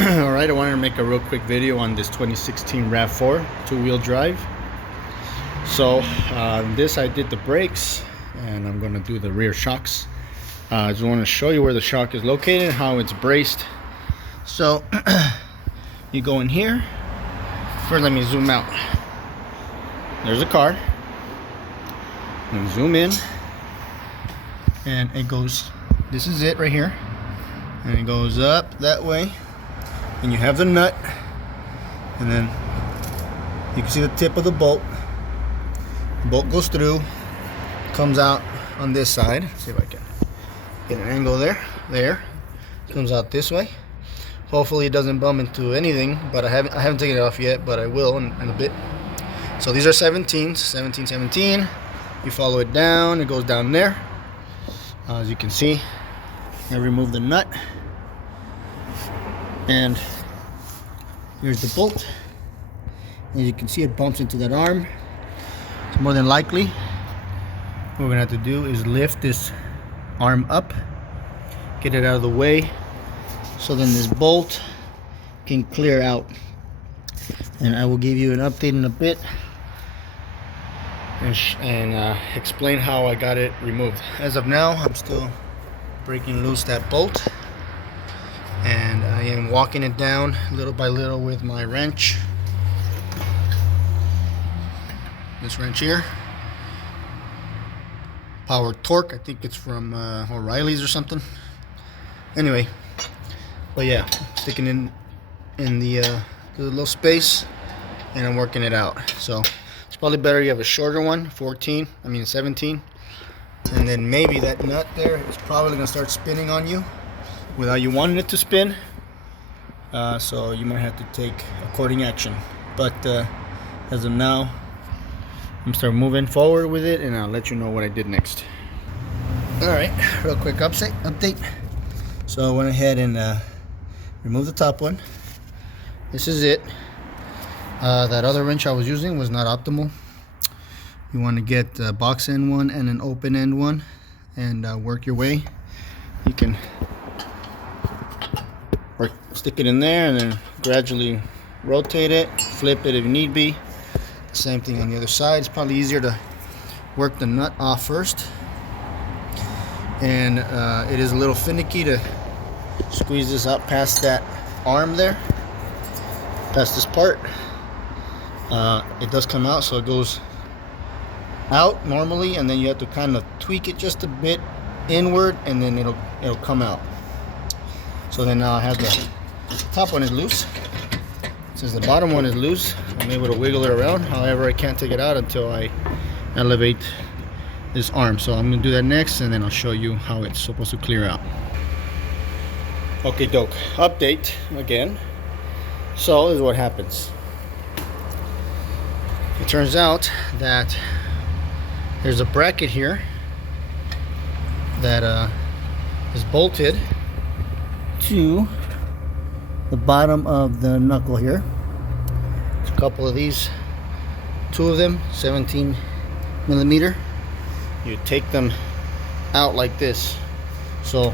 Alright, I wanted to make a real quick video on this 2016 rav4 two-wheel drive. So this I did the brakes, and I'm going to do the rear shocks. I just want to show you where the shock is located, how it's braced. So you go in here. First, let me zoom out. There's a car. And zoom in, and it goes, this is it right here, and it goes up that way, and you have the nut, and then you can see the tip of the bolt. The bolt goes through, comes out on this side. Let's see if I can get an angle there comes out this way. Hopefully it doesn't bump into anything, but I haven't taken it off yet, but I will in a bit. So these are 17. You follow it down, it goes down there. As you can see, I removed the nut, and here's the bolt. As you can see, it bumps into that arm. So more than likely, what we're gonna have to do is lift this arm up, get it out of the way, so then this bolt can clear out. And I will give you an update in a bit and explain how I got it removed. As of now, I'm still breaking loose that bolt, and I am walking it down little by little with my wrench. This wrench here, Power Torque, I think it's from O'Reilly's or something. Anyway, but yeah, sticking in the little space, and I'm working it out. So it's probably better you have a shorter one, 17, and then maybe that nut there is probably gonna start spinning on you without you wanting it to spin. So you might have to take according action. But as of now, I'm gonna start moving forward with it, and I'll let you know what I did next. All right, real quick update. So I went ahead and removed the top one. This is it. That other wrench I was using was not optimal. You want to get a box end one and an open end one, and work your way. You can stick it in there and then gradually rotate it, flip it if need be. Same thing on the other side. It's probably easier to work the nut off first, and it is a little finicky to squeeze this out past that arm there, past this part. It does come out, so it goes out normally, and then you have to kind of tweak it just a bit inward, and then it'll come out. So then now I have the top one is loose. Since the bottom one is loose, I'm able to wiggle it around. However, I can't take it out until I elevate this arm. So I'm gonna do that next, and then I'll show you how it's supposed to clear out. Okay, doke. Update again. So this is what happens. It turns out that there's a bracket here that is bolted to the bottom of the knuckle here. There's a couple of these, two of them, 17 millimeter. You take them out like this. So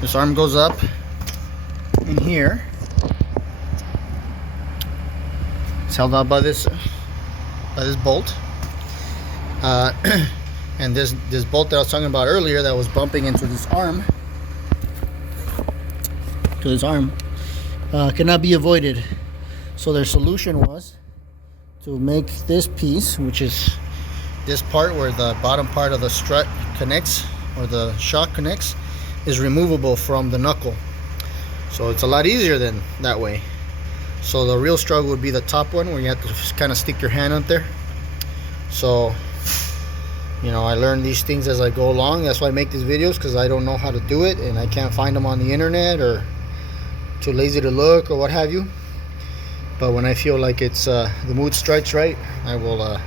this arm goes up in here. It's held out by this bolt, and this bolt that I was talking about earlier that was bumping into this arm, cannot be avoided. So their solution was to make this piece, which is this part where the bottom part of the strut connects, or the shock connects, is removable from the knuckle. So it's a lot easier than that way. So the real struggle would be the top one, where you have to kind of stick your hand up there. So, you know, I learn these things as I go along. That's why I make these videos, because I don't know how to do it, and I can't find them on the internet, or too lazy to look, or what have you. But when I feel like it's the mood strikes right, I will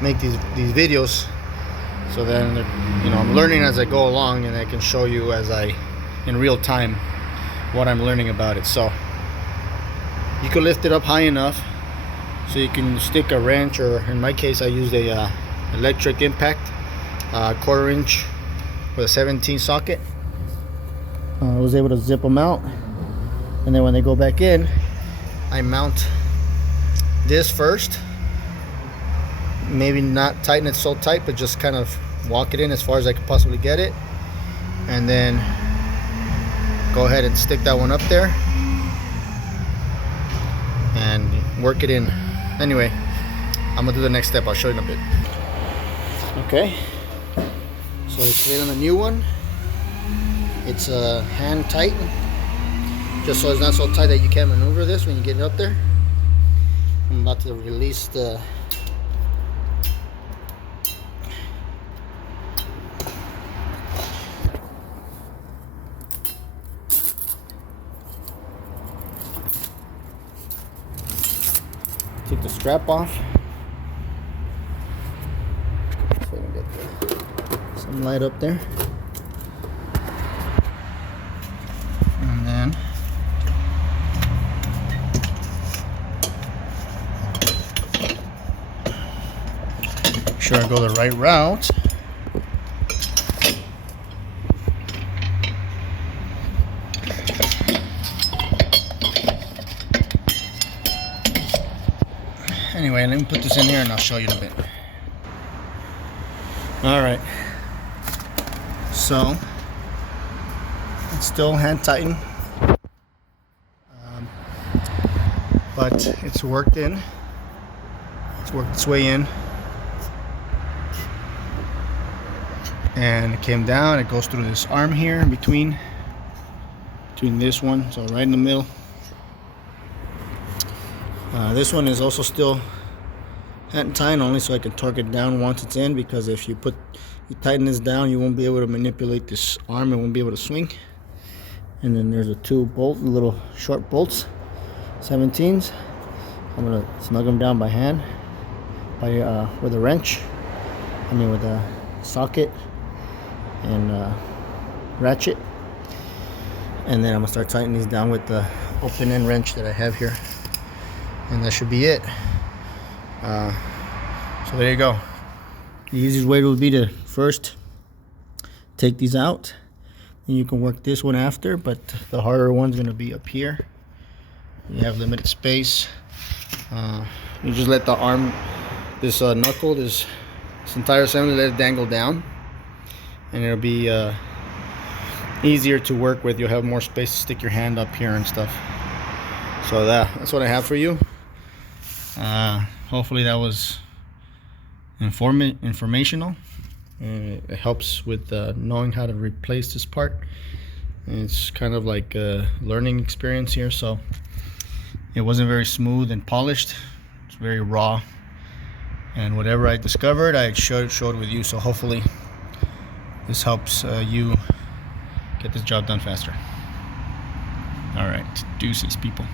make these videos. So then, you know, I'm learning as I go along, and I can show you in real time what I'm learning about it. So you can lift it up high enough so you can stick a wrench, or in my case I used a electric impact 1/4 inch with a 17 socket. I was able to zip them out, And then when they go back in, I mount this first. Maybe not tighten it so tight, but just kind of walk it in as far as I could possibly get it. And then go ahead and stick that one up there and work it in. Anyway, I'm gonna do the next step. I'll show you in a bit. Okay, so it's laid on the new one. It's hand tight, just so it's not so tight that you can't maneuver this when you get it up there. I'm about to release the take the strap off so I can get some light up there. And then make sure I go the right route. Anyway, let me put this in here and I'll show you in a bit. Alright, so it's still hand tightened, but it's worked in. It's worked its way in, and it came down. It goes through this arm here in between this one, so right in the middle. This one is also still hand tight, only so I can torque it down once it's in, because if you tighten this down, you won't be able to manipulate this arm. It won't be able to swing. And then there's the two little short bolts, 17s. I'm gonna snug them down by hand, with a wrench. With a socket and ratchet. And then I'm gonna start tightening these down with the open end wrench that I have here. And that should be it. So there you go. The easiest way would be to first take these out, and you can work this one after, but the harder one's going to be up here. You have limited space. You just let the arm, this knuckle, this entire assembly, let it dangle down, and it'll be easier to work with. You'll have more space to stick your hand up here and stuff. So that's what I have for you. Hopefully that was informational, and it helps with knowing how to replace this part. And it's kind of like a learning experience here, so it wasn't very smooth and polished. It's very raw, and whatever I discovered, I showed with you. So hopefully this helps you get this job done faster. All right, deuces, people.